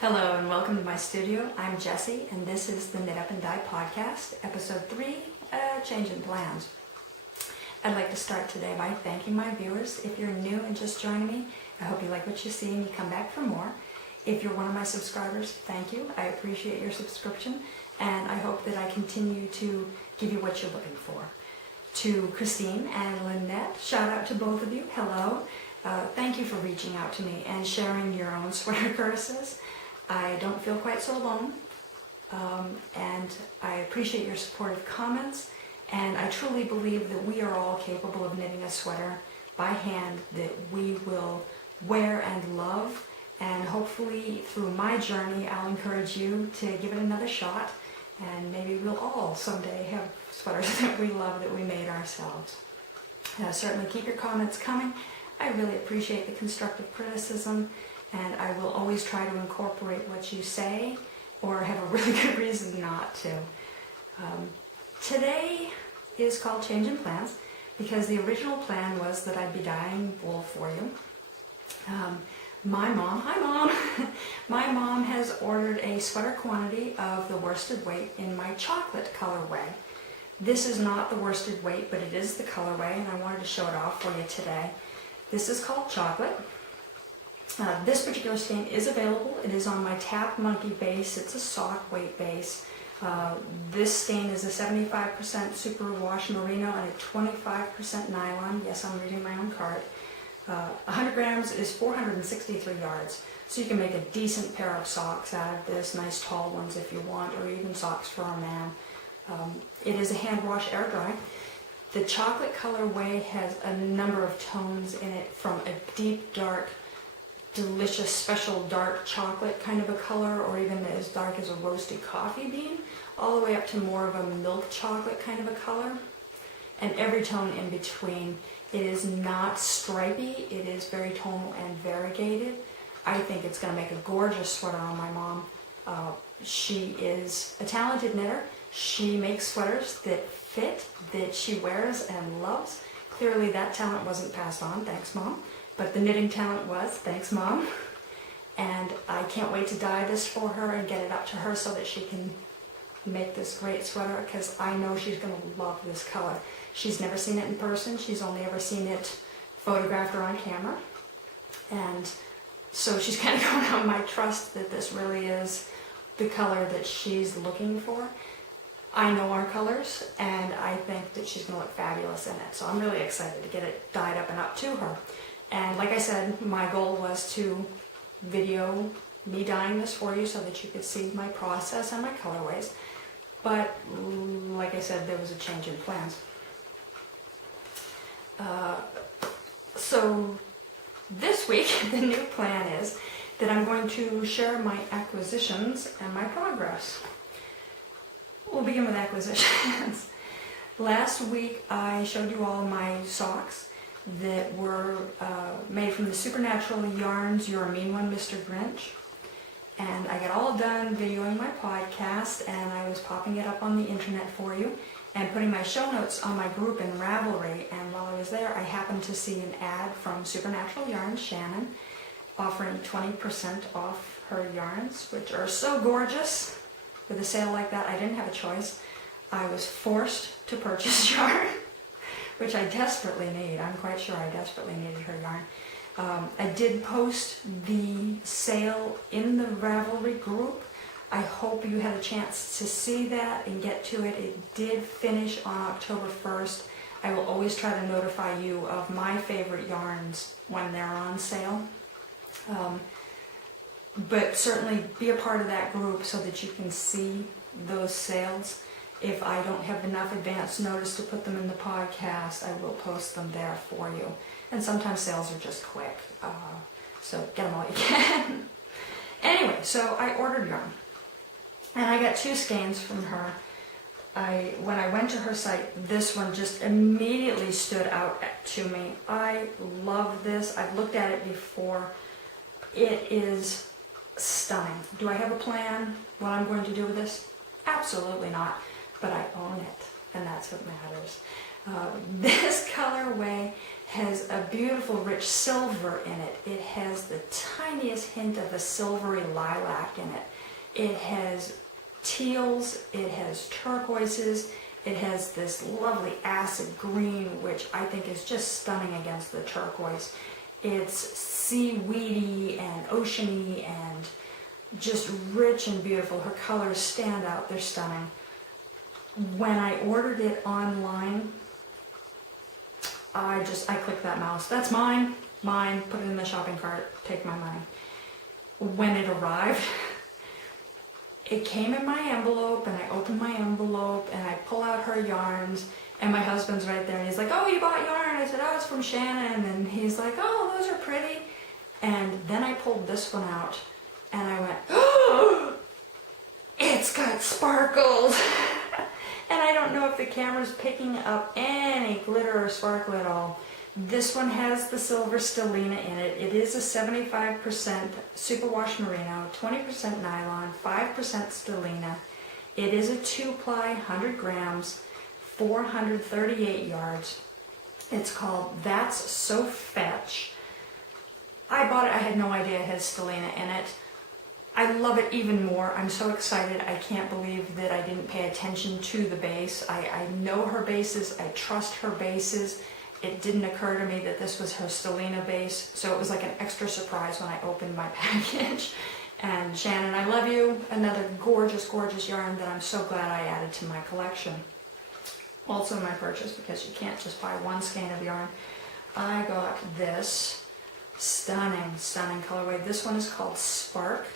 Hello and welcome to my studio. I'm Jessie and this is the Knit Up and Dye podcast, episode 3, Change in Plans. I'd like to start today by thanking my viewers. If you're new and just joining me, I hope you like what you see and you come back for more. If you're one of my subscribers, thank you. I appreciate your subscription and I hope that I continue to give you what you're looking for. To Christine and Lynette, shout out to both of you. Hello. Thank you for reaching out to me and sharing your own sweater curses. I don't feel quite so alone, and I appreciate your supportive comments, and I truly believe that we are all capable of knitting a sweater by hand that we will wear and love, and hopefully through my journey I'll encourage you to give it another shot, and maybe we'll all someday have sweaters that we love that we made ourselves. Certainly keep your comments coming. I really appreciate the constructive criticism, and I will always try to incorporate what you say or have a really good reason not to. Today is called Change in Plans because the original plan was that I'd be dyeing wool for you. My mom, hi Mom, my mom has ordered a sweater quantity of the worsted weight in my chocolate colorway. This is not the worsted weight, but it is the colorway, and I wanted to show it off for you today. This is called chocolate. This particular skein is available. It is on my Tap Monkey base. It's a sock weight base. This skein is a 75% superwash merino and a 25% nylon. Yes, I'm reading my own card. 100 grams is 463 yards. So you can make a decent pair of socks out of this, nice tall ones if you want, or even socks for a man. It is a hand wash air dry. The chocolate colorway has a number of tones in it, from a deep dark delicious special dark chocolate kind of a color, or even as dark as a roasted coffee bean, all the way up to more of a milk chocolate kind of a color, and every tone in between. It is not stripy, it is very tonal and variegated. I think it's going to make a gorgeous sweater on my mom. She is a talented knitter. She makes sweaters that fit, that she wears and loves. Clearly that talent wasn't passed on, thanks Mom. But the knitting talent was, thanks Mom. And I can't wait to dye this for her and get it up to her so that she can make this great sweater, because I know she's going to love this color. She's never seen it in person. She's only ever seen it photographed or on camera. And so she's kind of going on my trust that this really is the color that she's looking for. I know our colors, and I think that she's going to look fabulous in it. So I'm really excited to get it dyed up and up to her. And like I said, my goal was to video me dyeing this for you so that you could see my process and my colorways. But like I said, there was a change in plans. So this week, the new plan is that I'm going to share my acquisitions and my progress. We'll begin with acquisitions. Last week I showed you all my socks that were made from the Supernatural Yarns, You're a Mean One, Mr. Grinch. And I got all done videoing my podcast, and I was popping it up on the internet for you and putting my show notes on my group in Ravelry. And while I was there, I happened to see an ad from Supernatural Yarns, Shannon, offering 20% off her yarns, which are so gorgeous. With a sale like that, I didn't have a choice. I was forced to purchase yarn, which I desperately need. I'm quite sure I desperately needed her yarn. I did post the sale in the Ravelry group. I hope you had a chance to see that and get to it. It did finish on October 1st. I will always try to notify you of my favorite yarns when they're on sale. But certainly be a part of that group so that you can see those sales. If I don't have enough advance notice to put them in the podcast, I will post them there for you. And sometimes sales are just quick, so get them all you can. Anyway, so I ordered yarn, and I got 2 skeins from her. When I went to her site, this one just immediately stood out to me. I love this. I've looked at it before. It is stunning. Do I have a plan what I'm going to do with this? Absolutely not, but I own it, and that's what matters. This colorway has a beautiful rich silver in it. It has the tiniest hint of a silvery lilac in it. It has teals, it has turquoises, it has this lovely acid green, which I think is just stunning against the turquoise. It's seaweedy and oceany and just rich and beautiful. Her colors stand out, they're stunning. When I ordered it online, I clicked that mouse. That's mine, put it in the shopping cart, take my money. When it arrived, it came in my envelope, and I opened my envelope and I pull out her yarns, and my husband's right there and he's like, "Oh, you bought yarn?" I said, "Oh, it's from Shannon." And he's like, "Oh, those are pretty." And then I pulled this one out and I went, "Oh, it's got sparkles." And I don't know if the camera's picking up any glitter or sparkle at all. This one has the silver Stellina in it. It is a 75% superwash merino, 20% nylon, 5% Stellina. It is a 2-ply, 100 grams, 438 yards. It's called That's So Fetch. I bought it, I had no idea it has Stellina in it. I love it even more. I'm so excited. I can't believe that I didn't pay attention to the base. I know her bases. I trust her bases. It didn't occur to me that this was her Stellina base, so it was like an extra surprise when I opened my package. And Shannon, I love you. Another gorgeous, gorgeous yarn that I'm so glad I added to my collection. Also my purchase, because you can't just buy one skein of yarn, I got this stunning, stunning colorway. This one is called Spark.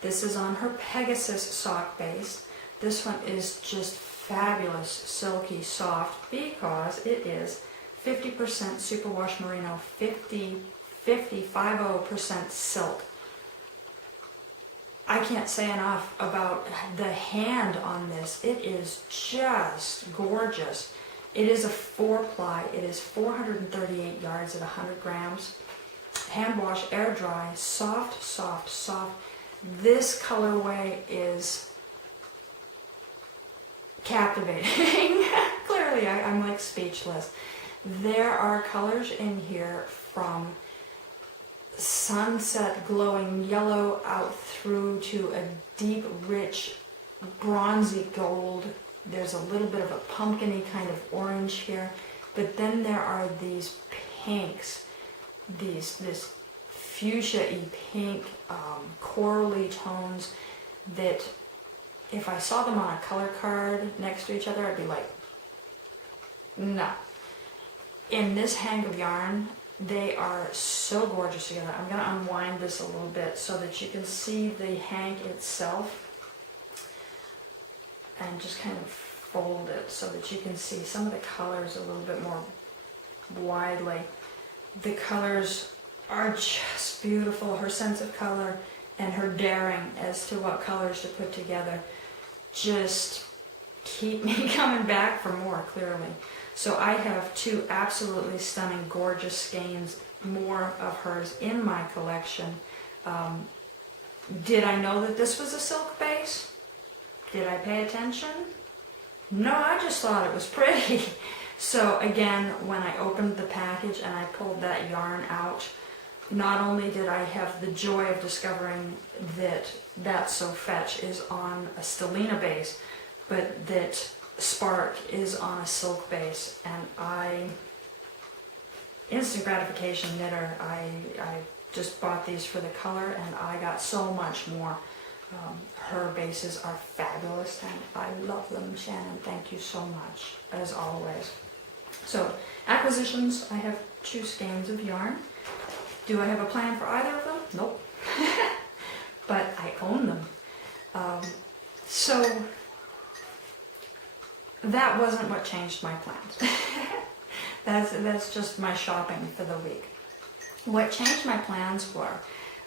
This is on her Pegasus sock base. This one is just fabulous, silky, soft, because it is 50% superwash merino, 50% silk. I can't say enough about the hand on this. It is just gorgeous. It is a 4-ply. It is 438 yards at 100 grams. Hand wash, air dry, soft, soft, soft. This colorway is captivating. Clearly, I'm like speechless. There are colors in here from sunset glowing yellow out through to a deep, rich, bronzy gold. There's a little bit of a pumpkin-y kind of orange here. But then there are these pinks, this fuchsia-y pink, corally tones that if I saw them on a color card next to each other, I'd be like, no. In this hang of yarn, they are so gorgeous together. I'm going to unwind this a little bit so that you can see the hank itself, and just kind of fold it so that you can see some of the colors a little bit more widely. The colors are just beautiful. Her sense of color and her daring as to what colors to put together just keep me coming back for more, clearly. So I have two absolutely stunning, gorgeous skeins, more of hers in my collection. Did I know that this was a silk base? Did I pay attention? No, I just thought it was pretty. So again, when I opened the package and I pulled that yarn out, not only did I have the joy of discovering that That's So Fetch is on a Stellina base, but that Spark is on a silk base, and instant gratification knitter. I just bought these for the color, and I got so much more. Her bases are fabulous, and I love them. Shannon, thank you so much, as always. So, acquisitions, I have 2 skeins of yarn. Do I have a plan for either of them? Nope. But I own them. So, that wasn't what changed my plans. That's just my shopping for the week. What changed my plans were,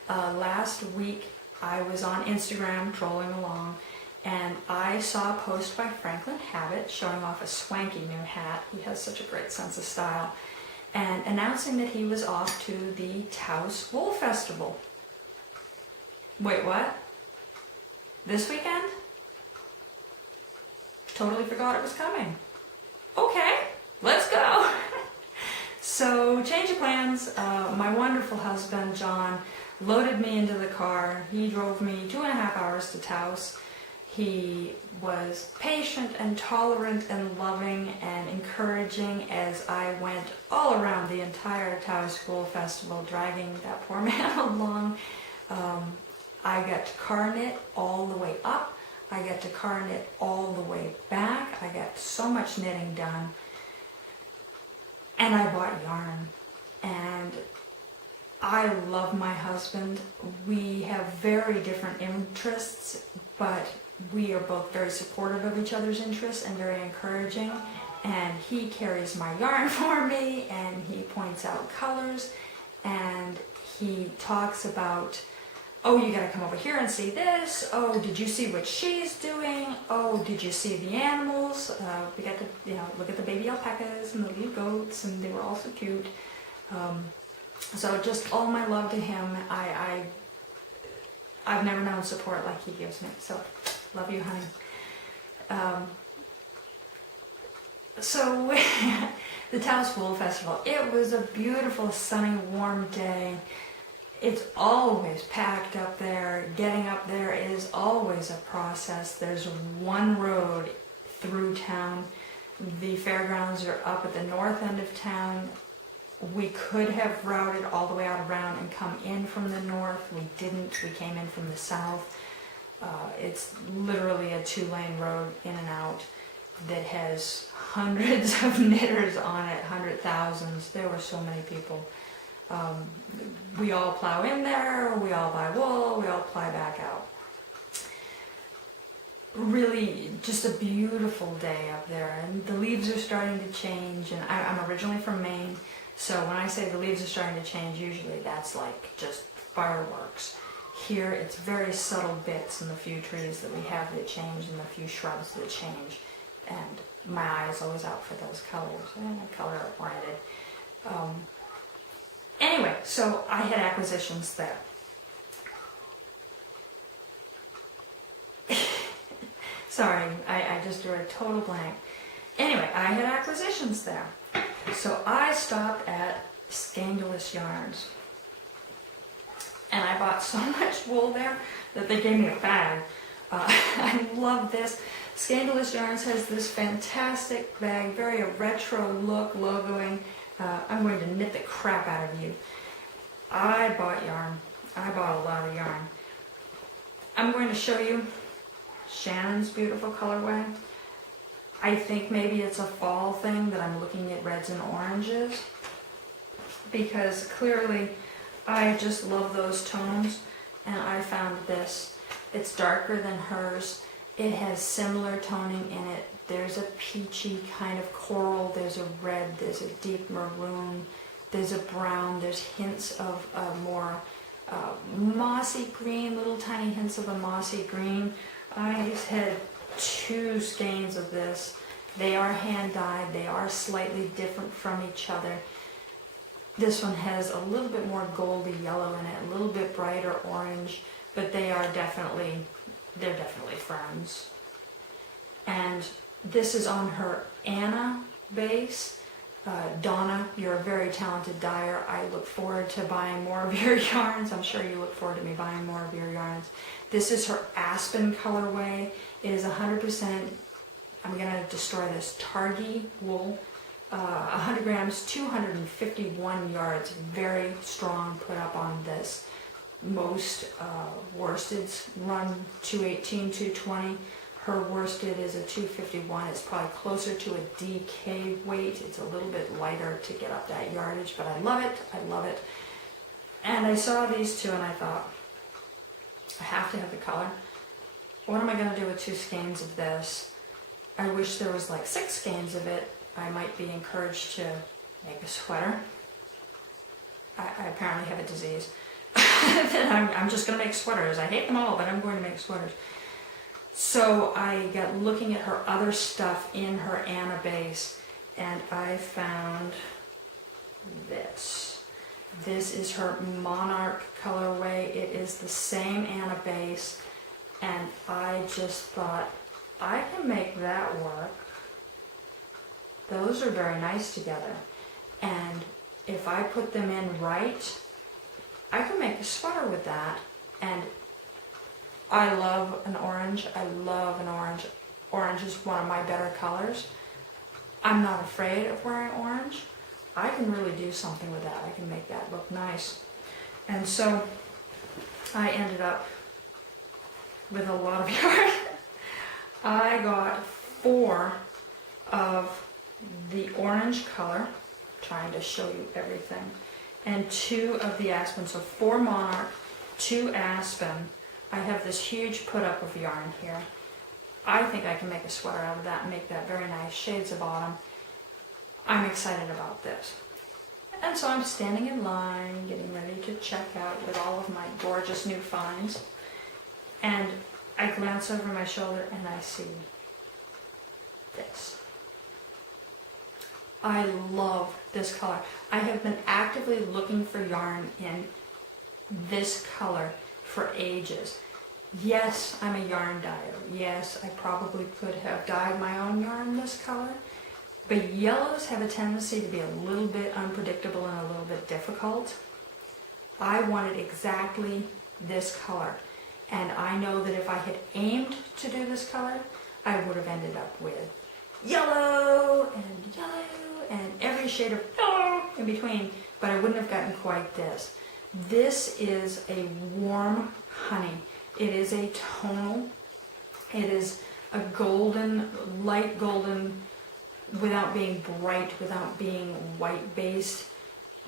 last week I was on Instagram trolling along, and I saw a post by Franklin Habit showing off a swanky new hat. He has such a great sense of style, and announcing that he was off to the Taos Wool Festival. Wait, what? This weekend? Totally forgot it was coming. Okay, let's go. So, change of plans. My wonderful husband, John, loaded me into the car. He drove me 2.5 hours to Taos. He was patient and tolerant and loving and encouraging as I went all around the entire Taos School Festival, dragging that poor man along. I got to car knit all the way up. I got to car knit all the way back. I got so much knitting done. And I bought yarn. And I love my husband. We have very different interests, but we are both very supportive of each other's interests and very encouraging. And he carries my yarn for me, and he points out colors, and he talks about, oh, you gotta come over here and see this. Oh, did you see what she's doing? Oh, did you see the animals? We got to, look at the baby alpacas and the little goats, and they were all so cute. So just all my love to him. I've never known support like he gives me. So love you, honey. So the Taos Wool Festival. It was a beautiful, sunny, warm day. It's always packed up there. Getting up there is always a process. There's one road through town. The fairgrounds are up at the north end of town. We could have routed all the way out around and come in from the north. We didn't. We came in from the south. It's literally a 2-lane road in and out that has hundreds of knitters on it, 100,000s. There were so many people. We all plow in there, we all buy wool, we all plow back out. Really just a beautiful day up there, and the leaves are starting to change. And I'm originally from Maine, so when I say the leaves are starting to change, usually that's like just fireworks. Here it's very subtle bits in the few trees that we have that change and the few shrubs that change, and my eye is always out for those colors, color oriented. Anyway, so I had acquisitions there. Sorry, I just drew a total blank. Anyway, I had acquisitions there. So I stopped at Skeindalous Yarns. And I bought so much wool there that they gave me a bag. I love this. Skeindalous Yarns has this fantastic bag, very retro look, logoing. I'm going to knit the crap out of you. I bought yarn. I bought a lot of yarn. I'm going to show you Shannon's beautiful colorway. I think maybe it's a fall thing that I'm looking at reds and oranges, because clearly I just love those tones, and I found this. It's darker than hers. It has similar toning in it. There's a peachy kind of coral, there's a red, there's a deep maroon, there's a brown, there's hints of a more mossy green, little tiny hints of a mossy green. I had 2 skeins of this. They are hand dyed, they are slightly different from each other. This one has a little bit more goldy yellow in it, a little bit brighter orange, but they're definitely friends. And this is on her Anna base. Donna, you're a very talented dyer. I look forward to buying more of your yarns. I'm sure you look forward to me buying more of your yarns. This is her Aspen colorway. It is 100%, I'm going to destroy this, Targhee wool. 100 grams, 251 yards. Very strong put up on this. Most worsteds run 218, 220. Her worsted is a 251. It's probably closer to a DK weight. It's a little bit lighter to get up that yardage, but I love it. I love it. And I saw these 2 and I thought, I have to have the color. What am I going to do with 2 skeins of this? I wish there was like 6 skeins of it. I might be encouraged to make a sweater. I apparently have a disease. I'm just going to make sweaters. I hate them all, but I'm going to make sweaters. So I got looking at her other stuff in her Anna base, and I found this. This is her Monarch colorway. It is the same Anna base, and I just thought, I can make that work. Those are very nice together. And if I put them in right, I can make a sweater with that. And I love an orange. I love an orange. Orange is one of my better colors. I'm not afraid of wearing orange. I can really do something with that. I can make that look nice. And so I ended up with a lot of yarn. I got 4 of the orange color, trying to show you everything, and 2 of the Aspen. So 4 Monarch, 2 Aspen. I have this huge put up of yarn here. I think I can make a sweater out of that and make that very nice shades of autumn. I'm excited about this. And so I'm standing in line, getting ready to check out with all of my gorgeous new finds. And I glance over my shoulder and I see this. I love this color. I have been actively looking for yarn in this color for ages. Yes, I'm a yarn dyer. Yes, I probably could have dyed my own yarn this color. But yellows have a tendency to be a little bit unpredictable and a little bit difficult. I wanted exactly this color. And I know that if I had aimed to do this color, I would have ended up with yellow and every shade of yellow in between, but I wouldn't have gotten quite this. This is a warm honey. It is a tonal. It is a golden, light golden, without being bright, without being white based,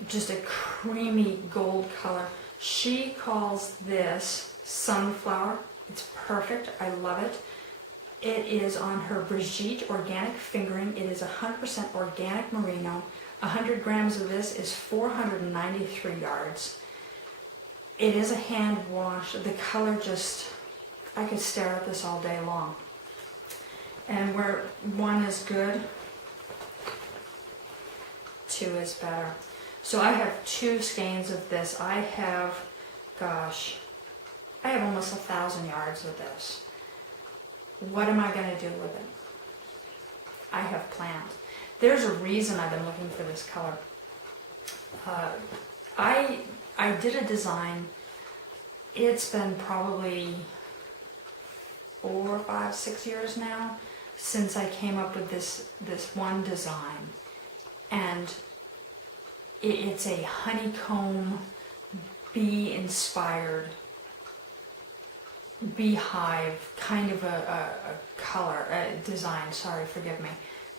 just a creamy gold color. She calls this sunflower. It's perfect. I love it. It is on her Brigitte organic fingering. It is 100% organic merino. 100 grams of this is 493 yards. It is a hand wash. The color just, I could stare at this all day long. And where 1 is good, 2 is better. So I have 2 skeins of this. I have, gosh, I have almost 1,000 yards of this. What am I going to do with it? I have plans. There's a reason I've been looking for this color. I did a design. It's been probably 4, 5, 6 years now since I came up with this one design. And it's a honeycomb, bee-inspired, beehive kind of a color, design. Sorry, forgive me.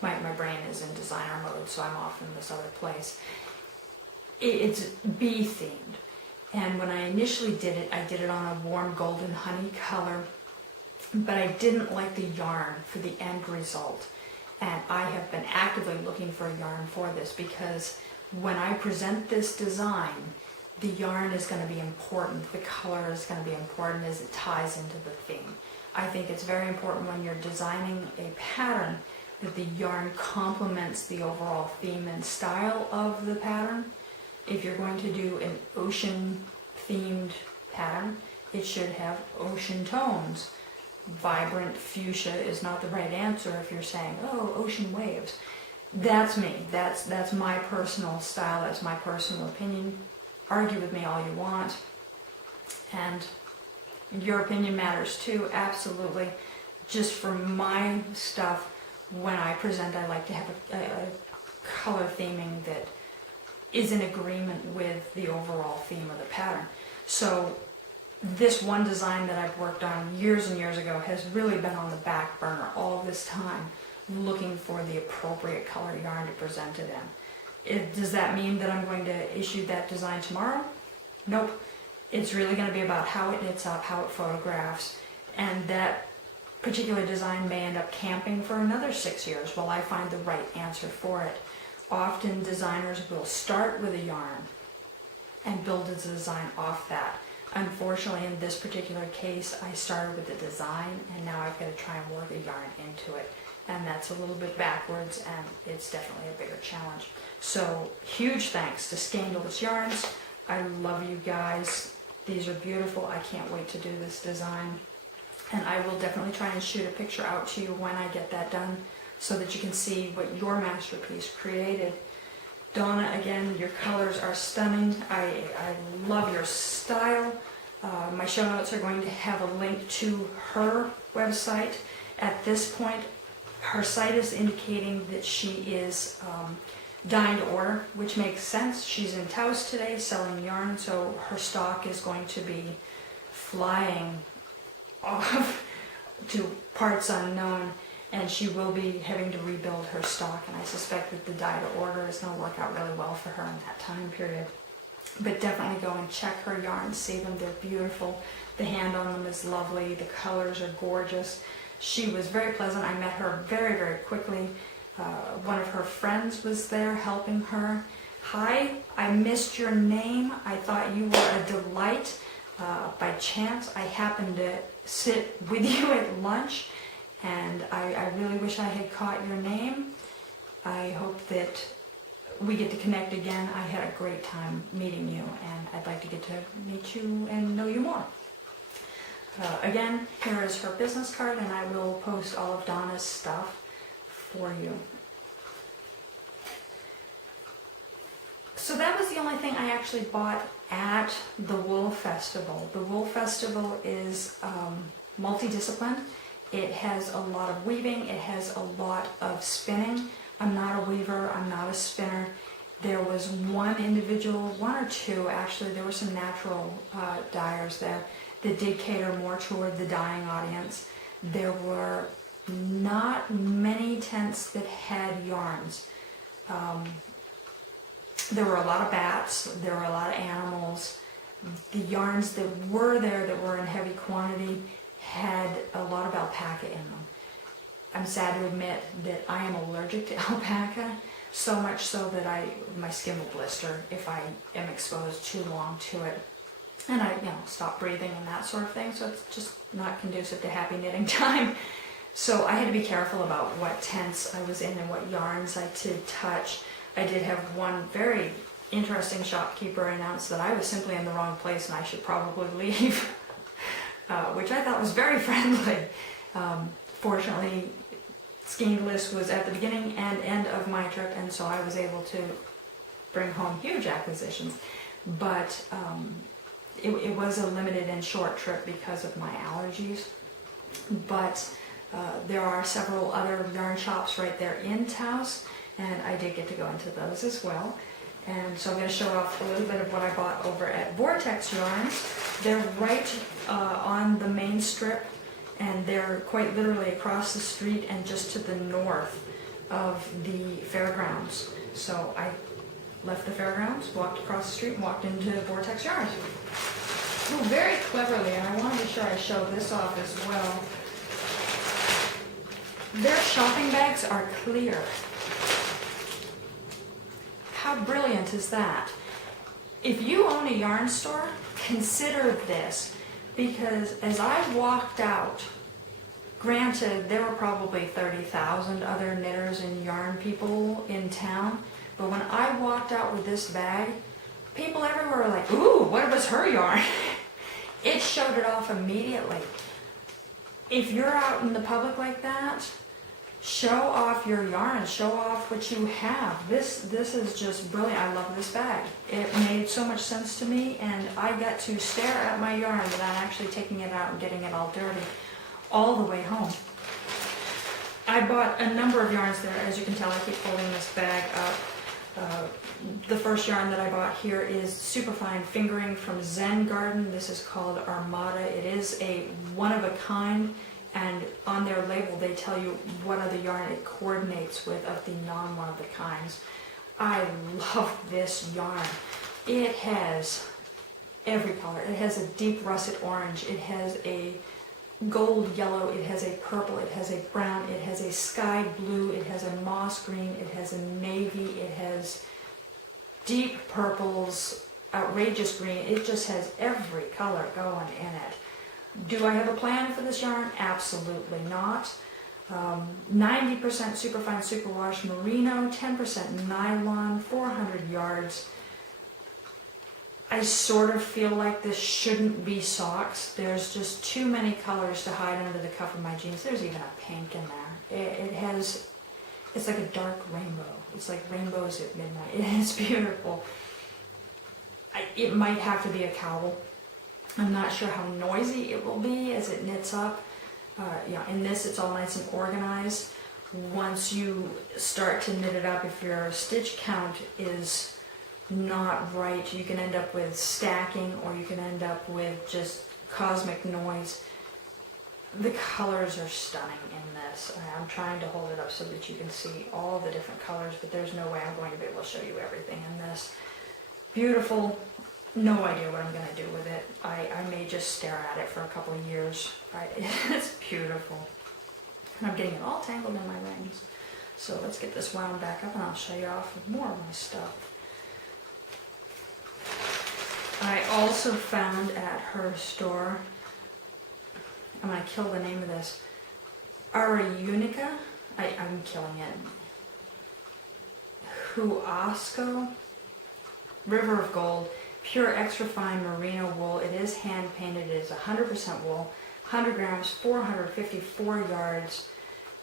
My brain is in designer mode, so I'm off in this other place. It's bee themed. And when I initially did it, I did it on a warm golden honey color, but I didn't like the yarn for the end result. And I have been actively looking for a yarn for this because when I present this design, the yarn is going to be important, the color is going to be important as it ties into the theme. I think it's very important when you're designing a pattern that the yarn complements the overall theme and style of the pattern. If you're going to do an ocean themed pattern, it should have ocean tones. Vibrant fuchsia is not the right answer if you're saying, oh, ocean waves. That's me. That's my personal style. That's my personal opinion. Argue with me all you want. And your opinion matters too, absolutely. Just for my stuff, when I present, I like to have a color theming that is in agreement with the overall theme of the pattern. So this one design that I've worked on years and years ago has really been on the back burner all this time, looking for the appropriate color yarn to present it in. Does that mean that I'm going to issue that design tomorrow? Nope. It's really going to be about how it knits up, how it photographs, and that particular design may end up camping for another 6 years while I find the right answer for it. Often designers will start with a yarn and build a design off that. Unfortunately, in this particular case, I started with the design and now I've got to try and work a yarn into it. And that's a little bit backwards and it's definitely a bigger challenge. So huge thanks to Skeindalous Yarns. I love you guys. These are beautiful. I can't wait to do this design. And I will definitely try and shoot a picture out to you when I get that done so that you can see what your masterpiece created. Donna, again, your colors are stunning. I love your style. My show notes are going to have a link to her website. At this point, her site is indicating that she is dying to order, which makes sense. She's in Taos today selling yarn, so her stock is going to be flying off to parts unknown, and she will be having to rebuild her stock, and I suspect that the die to order is going to work out really well for her in that time period. But definitely go and check her yarns, see them. They're beautiful. The hand on them is lovely. The colors are gorgeous. She was very pleasant. I met her very, very quickly. One of her friends was there helping her. Hi, I missed your name. I thought you were a delight. By chance, I happened to sit with you at lunch, and I really wish I had caught your name. I hope that we get to connect again. I had a great time meeting you, and I'd like to get to meet you and know you more. Again, here is her business card, and I will post all of Donna's stuff for you. So that was the only thing I actually bought at the Wool Festival. The Wool Festival is multidisciplined. It has a lot of weaving. It has a lot of spinning. I'm not a weaver. I'm not a spinner. There was one individual, one or two actually, there were some natural dyers there that did cater more toward the dyeing audience. There were not many tents that had yarns. There were a lot of bats, there were a lot of animals. The yarns that were there that were in heavy quantity had a lot of alpaca in them. I'm sad to admit that I am allergic to alpaca, so much so that my skin will blister if I am exposed too long to it. And I stop breathing and that sort of thing, so it's just not conducive to happy knitting time. So I had to be careful about what tents I was in and what yarns I did touch. I did have one very interesting shopkeeper announce that I was simply in the wrong place and I should probably leave, which I thought was very friendly. Fortunately, Skeindalous was at the beginning and end of my trip, and so I was able to bring home huge acquisitions. But it was a limited and short trip because of my allergies. But there are several other yarn shops right there in Taos, and I did get to go into those as well. And so I'm going to show off a little bit of what I bought over at Vortez Yarns. They're right on the main strip, and they're quite literally across the street and just to the north of the fairgrounds. So I left the fairgrounds, walked across the street, and walked into Vortez Yarns. Oh, very cleverly, and I want to be sure I show this off as well. Their shopping bags are clear. How brilliant is that? If you own a yarn store, consider this, because as I walked out, granted there were probably 30,000 other knitters and yarn people in town, but when I walked out with this bag, people everywhere were like, ooh, what was her yarn? It showed it off immediately. If you're out in the public like that, show off your yarn, show off what you have. This is just brilliant. I love this bag. It made so much sense to me, and I got to stare at my yarn without actually taking it out and getting it all dirty all the way home. I bought a number of yarns there. As you can tell, I keep holding this bag up. The first yarn that I bought here is Superfine fingering from Zen Garden. This is called Armada. It is a one-of-a-kind, and on their label they tell you what other yarn it coordinates with of the non-one-of-the-kinds. I love this yarn. It has every color. It has a deep russet orange. It has a gold yellow. It has a purple. It has a brown. It has a sky blue. It has a moss green. It has a navy. It has deep purples, outrageous green. It just has every color going in it. Do I have a plan for this yarn? Absolutely not. 90% Superfine Superwash Merino, 10% Nylon, 400 yards. I sort of feel like this shouldn't be socks. There's just too many colors to hide under the cuff of my jeans. There's even a pink in there. It has it's like a dark rainbow. It's like rainbows at midnight. It's beautiful. It might have to be a cowl. I'm not sure how noisy it will be as it knits up. Yeah, in this it's all nice and organized. Once you start to knit it up, if your stitch count is not right, you can end up with stacking, or you can end up with just cosmic noise. The colors are stunning in this. I'm trying to hold it up so that you can see all the different colors, but there's no way I'm going to be able to show you everything in this. Beautiful. No idea what I'm going to do with it. I may just stare at it for a couple of years. It's beautiful. And I'm getting it all tangled in my rings. So let's get this wound back up and I'll show you off more of my stuff. I also found at her store, I'm going to kill the name of this, Araucania, I'm killing it, Huasco, River of Gold, pure extra fine merino wool. It is hand painted. It is 100% wool, 100 grams, 454 yards.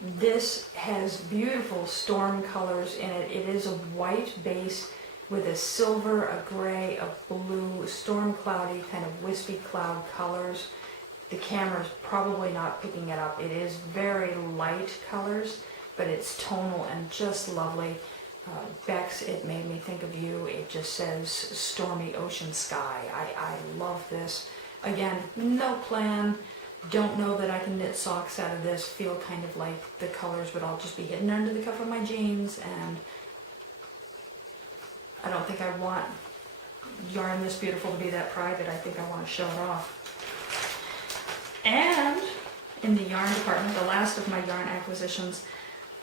This has beautiful storm colors in it. It is a white base with a silver, a gray, a blue, storm cloudy, kind of wispy cloud colors. The camera's probably not picking it up. It is very light colors, but it's tonal and just lovely. Bex, it made me think of you. It just says stormy ocean sky. I love this. Again, no plan. Don't know that I can knit socks out of this. Feel kind of like the colors would all just be hidden under the cuff of my jeans, and I don't think I want yarn this beautiful to be that private. I think I want to show it off. And in the yarn department, the last of my yarn acquisitions,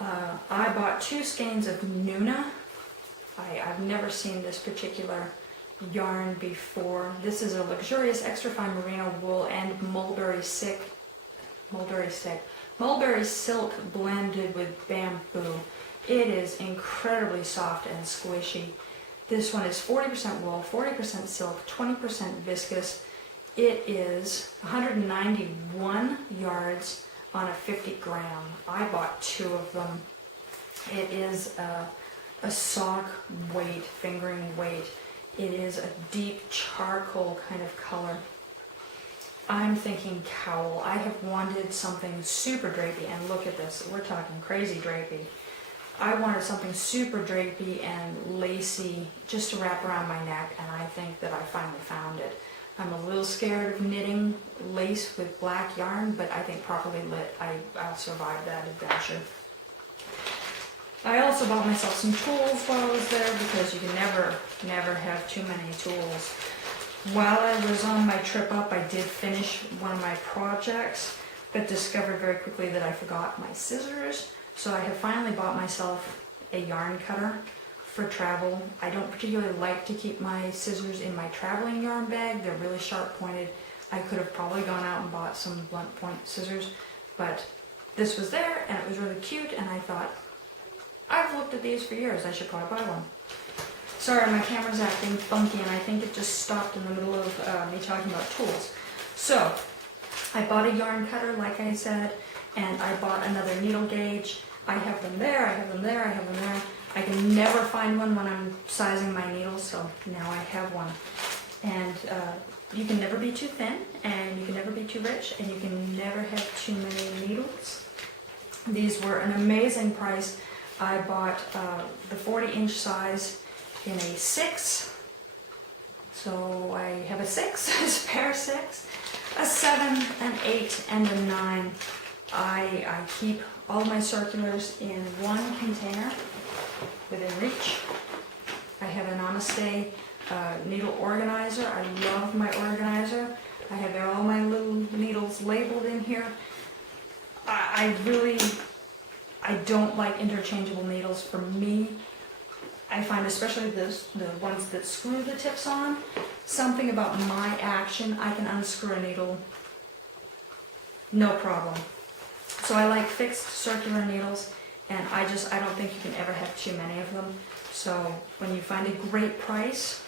I bought 2 skeins of Nuna. I've never seen this particular yarn before. This is a luxurious extra fine merino wool and mulberry silk blended with bamboo. It is incredibly soft and squishy. This one is 40% wool, 40% silk, 20% viscous. It is 191 yards on a 50 gram. I bought 2 of them. It is a sock weight, fingering weight. It is a deep charcoal kind of color. I'm thinking cowl. I have wanted something super drapey, and look at this. We're talking crazy drapey. I wanted something super drapey and lacy just to wrap around my neck, and I think that I finally found it. I'm a little scared of knitting lace with black yarn, but I think properly lit, I'll survive that adventure. I also bought myself some tools while I was there, because you can never have too many tools. While I was on my trip up, I did finish one of my projects, but discovered very quickly that I forgot my scissors. So I have finally bought myself a yarn cutter for travel. I don't particularly like to keep my scissors in my traveling yarn bag. They're really sharp pointed. I could have probably gone out and bought some blunt point scissors, but this was there and it was really cute, and I thought, I've looked at these for years, I should probably buy one. Sorry, my camera's acting funky and I think it just stopped in the middle of me talking about tools. So, I bought a yarn cutter, like I said, and I bought another needle gauge. I have them there, I have them there, I have them there. I can never find one when I'm sizing my needles, so now I have one. And you can never be too thin, and you can never be too rich, and you can never have too many needles. These were an amazing price. I bought the 40-inch size in a 6, so I have a 6, a spare 6, a 7, an 8, and a 9. I keep all my circulars in one container within reach. I have a Namaste needle organizer. I love my organizer. I have all my little needles labeled in here. I don't like interchangeable needles. For me, I find, especially the ones that screw the tips on, something about my action, I can unscrew a needle, no problem. So I like fixed circular needles, and I don't think you can ever have too many of them. So when you find a great price,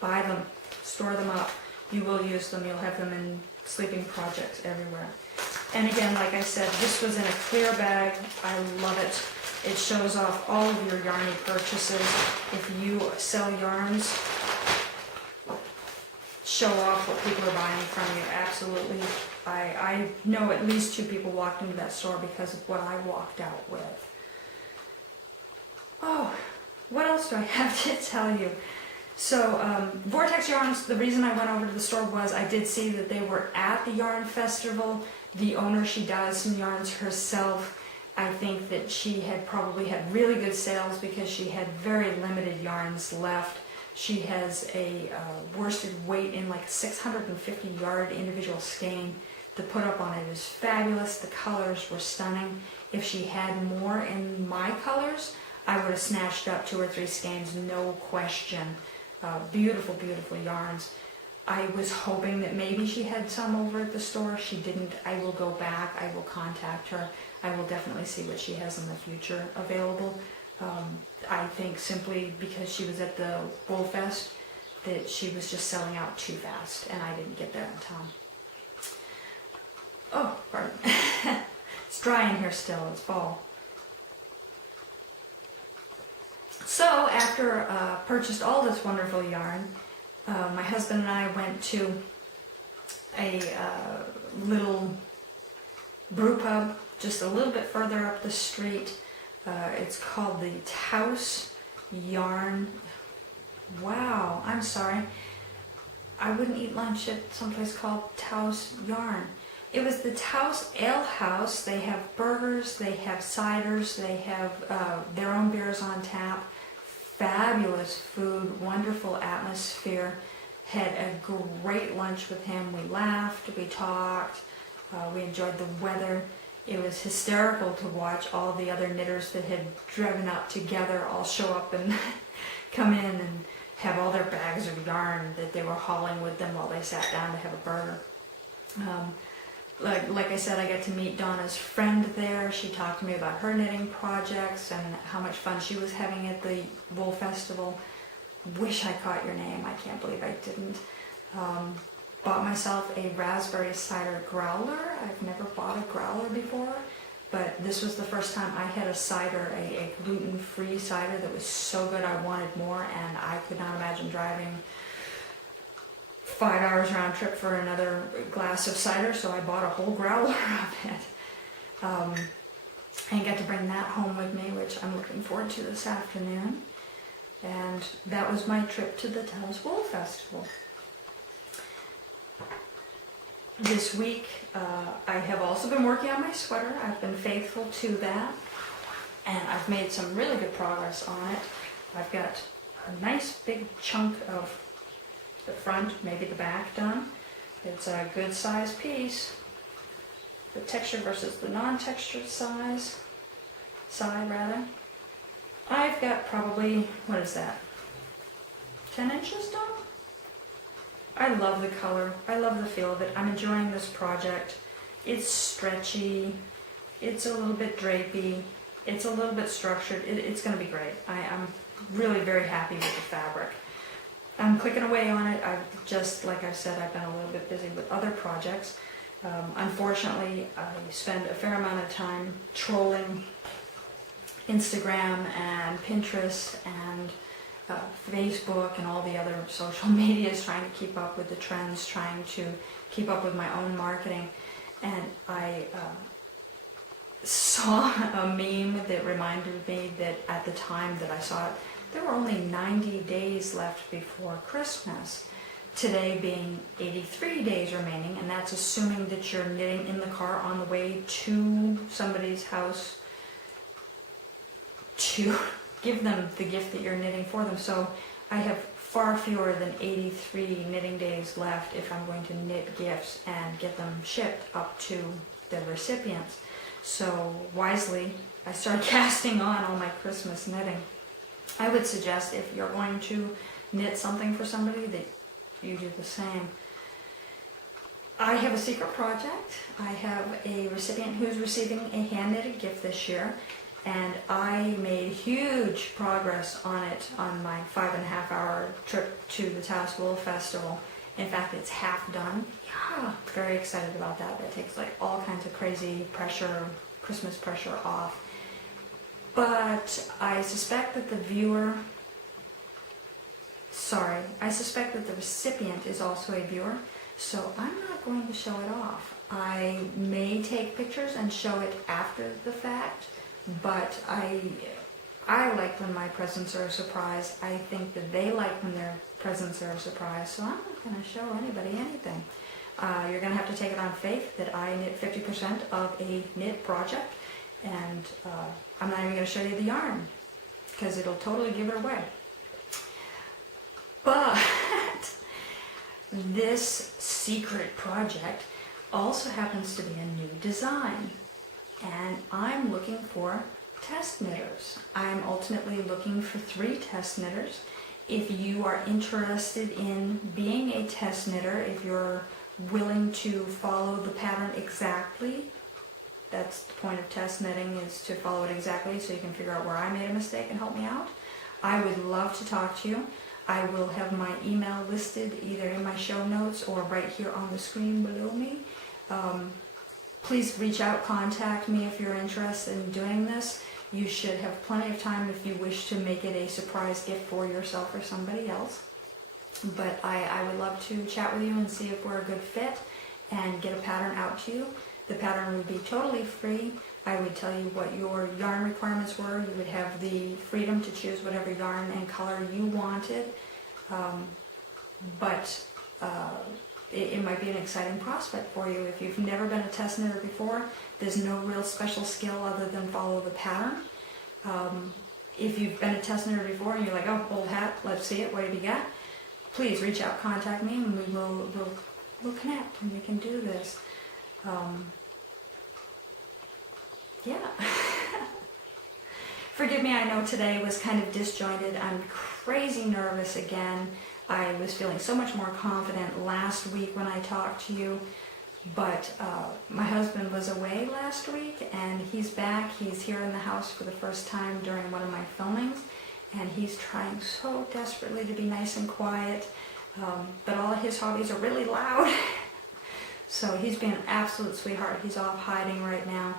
buy them, store them up. You will use them. You'll have them in sleeping projects everywhere. And again, like I said, this was in a clear bag. I love it. It shows off all of your yarny purchases. If you sell yarns, show off what people are buying from you. Absolutely. I know at least 2 people walked into that store because of what I walked out with. Oh, what else do I have to tell you? So, Vortex Yarns, the reason I went over to the store was I did see that they were at the yarn festival. The owner, she dyes some yarns herself. I think that she had probably had really good sales because she had very limited yarns left. She has a worsted weight in like 650 yard individual skein. The put up on it is fabulous. The colors were stunning. If she had more in my colors, I would have snatched up 2 or 3 skeins, no question. Beautiful, beautiful yarns. I was hoping that maybe she had some over at the store. She didn't. I will go back. I will contact her. I will definitely see what she has in the future available. I think simply because she was at the Wool Fest that she was just selling out too fast, and I didn't get there in time. Oh, pardon. It's dry in here still. It's fall. So after purchased all this wonderful yarn, my husband and I went to a little brew pub just a little bit further up the street. It's called the Taos Yarn. Wow, I'm sorry. I wouldn't eat lunch at someplace called Taos Yarn. It was the Taos Ale House. They have burgers, they have ciders, they have their own beers on tap. Fabulous food, wonderful atmosphere. Had a great lunch with him. We laughed, we talked, we enjoyed the weather. It was hysterical to watch all the other knitters that had driven up together all show up and come in and have all their bags of yarn that they were hauling with them while they sat down to have a burger. Like I said, I got to meet Donna's friend there. She talked to me about her knitting projects and how much fun she was having at the Wool Festival. Wish I caught your name. I can't believe I didn't. Bought myself a raspberry cider growler. I've never bought a growler before, but this was the first time I had a cider, a gluten-free cider that was so good I wanted more, and I could not imagine driving 5 hours round trip for another glass of cider, so I bought a whole growler of it. And got to bring that home with me, which I'm looking forward to this afternoon. And that was my trip to the Taos Wool Festival. This week, I have also been working on my sweater. I've been faithful to that, and I've made some really good progress on it. I've got a nice big chunk of the front, maybe the back done. It's a good size piece. The texture versus the non-textured side rather. I've got probably, what is that, 10 inches done? I love the color. I love the feel of it. I'm enjoying this project. It's stretchy. It's a little bit drapey. It's a little bit structured. It's going to be great. I'm really very happy with the fabric. I'm clicking away on it. I've just, like I said, I've been a little bit busy with other projects. Unfortunately, I spend a fair amount of time trolling Instagram and Pinterest and Facebook and all the other social medias, trying to keep up with the trends, trying to keep up with my own marketing. And I saw a meme that reminded me that at the time that I saw it, there were only 90 days left before Christmas. Today being 83 days remaining, and that's assuming that you're knitting in the car on the way to somebody's house to give them the gift that you're knitting for them. So I have far fewer than 83 knitting days left if I'm going to knit gifts and get them shipped up to the recipients. So wisely, I started casting on all my Christmas knitting. I would suggest if you're going to knit something for somebody that you do the same. I have a secret project. I have a recipient who's receiving a hand-knitted gift this year, and I made huge progress on it on my 5.5-hour trip to the Taos Wool Festival. In fact, it's half done. Yeah, very excited about that. That takes like all kinds of crazy pressure, Christmas pressure off. but I suspect that the recipient is also a viewer, so I'm not going to show it off. I may take pictures and show it after the fact, but I like when my presents are a surprise. I think that they like when their presents are a surprise, so I'm not going to show anybody anything. You're going to have to take it on faith that I knit 50% of a knit project, and I'm not even going to show you the yarn because it'll totally give it away. But this secret project also happens to be a new design, and I'm looking for test knitters. I'm ultimately looking for 3 test knitters. If you are interested in being a test knitter, if you're willing to follow the pattern exactly, that's the point of test knitting, is to follow it exactly so you can figure out where I made a mistake and help me out. I would love to talk to you. I will have my email listed either in my show notes or right here on the screen below me. Please reach out, contact me if you're interested in doing this. You should have plenty of time if you wish to make it a surprise gift for yourself or somebody else. But I would love to chat with you and see if we're a good fit and get a pattern out to you. The pattern would be totally free. I would tell you what your yarn requirements were. You would have the freedom to choose whatever yarn and color you wanted. It might be an exciting prospect for you. If you've never been a test knitter before, there's no real special skill other than follow the pattern. If you've been a test knitter before and you're like, oh, old hat, let's see it, what have you got? Please reach out, contact me, and we'll connect and we can do this. Yeah. Forgive me, I know today was kind of disjointed. I'm crazy nervous again. I was feeling so much more confident last week when I talked to you, but my husband was away last week and he's back. He's here in the house for the first time during one of my filmings, and he's trying so desperately to be nice and quiet, but all of his hobbies are really loud. So he's being an absolute sweetheart. He's off hiding right now,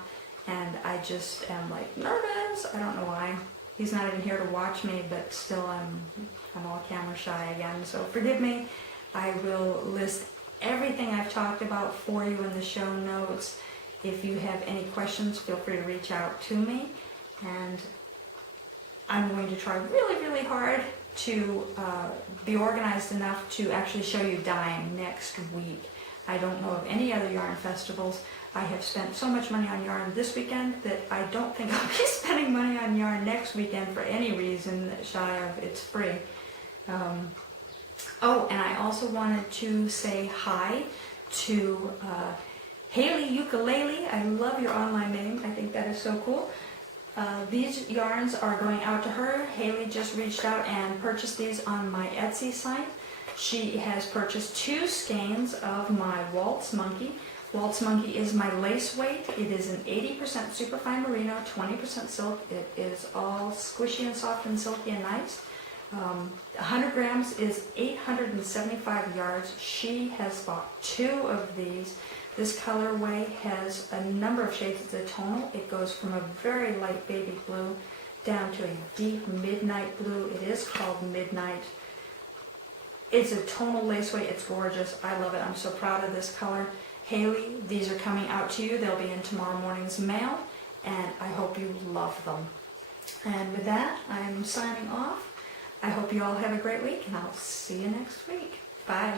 and I just am like nervous. I don't know why. He's not even here to watch me, but still I'm all camera shy again. So forgive me. I will list everything I've talked about for you in the show notes. If you have any questions, feel free to reach out to me. And I'm going to try really, really hard to be organized enough to actually show you dyeing next week. I don't know of any other yarn festivals. I have spent so much money on yarn this weekend that I don't think I'll be spending money on yarn next weekend for any reason shy of it's free. Oh, and I also wanted to say hi to Haley Ukulele. I love your online name. I think that is so cool. These yarns are going out to her. Haley just reached out and purchased these on my Etsy site. She has purchased 2 skeins of my Waltz Monkey. Waltz Monkey is my lace weight. It is an 80% superfine merino, 20% silk. It is all squishy and soft and silky and nice. 100 grams is 875 yards. She has bought 2 of these. This colorway has a number of shades. It's a tonal. It goes from a very light baby blue down to a deep midnight blue. It is called Midnight. It's a tonal lace weight. It's gorgeous. I love it. I'm so proud of this color. Haley, these are coming out to you. They'll be in tomorrow morning's mail, and I hope you love them. And with that, I'm signing off. I hope you all have a great week, and I'll see you next week. Bye.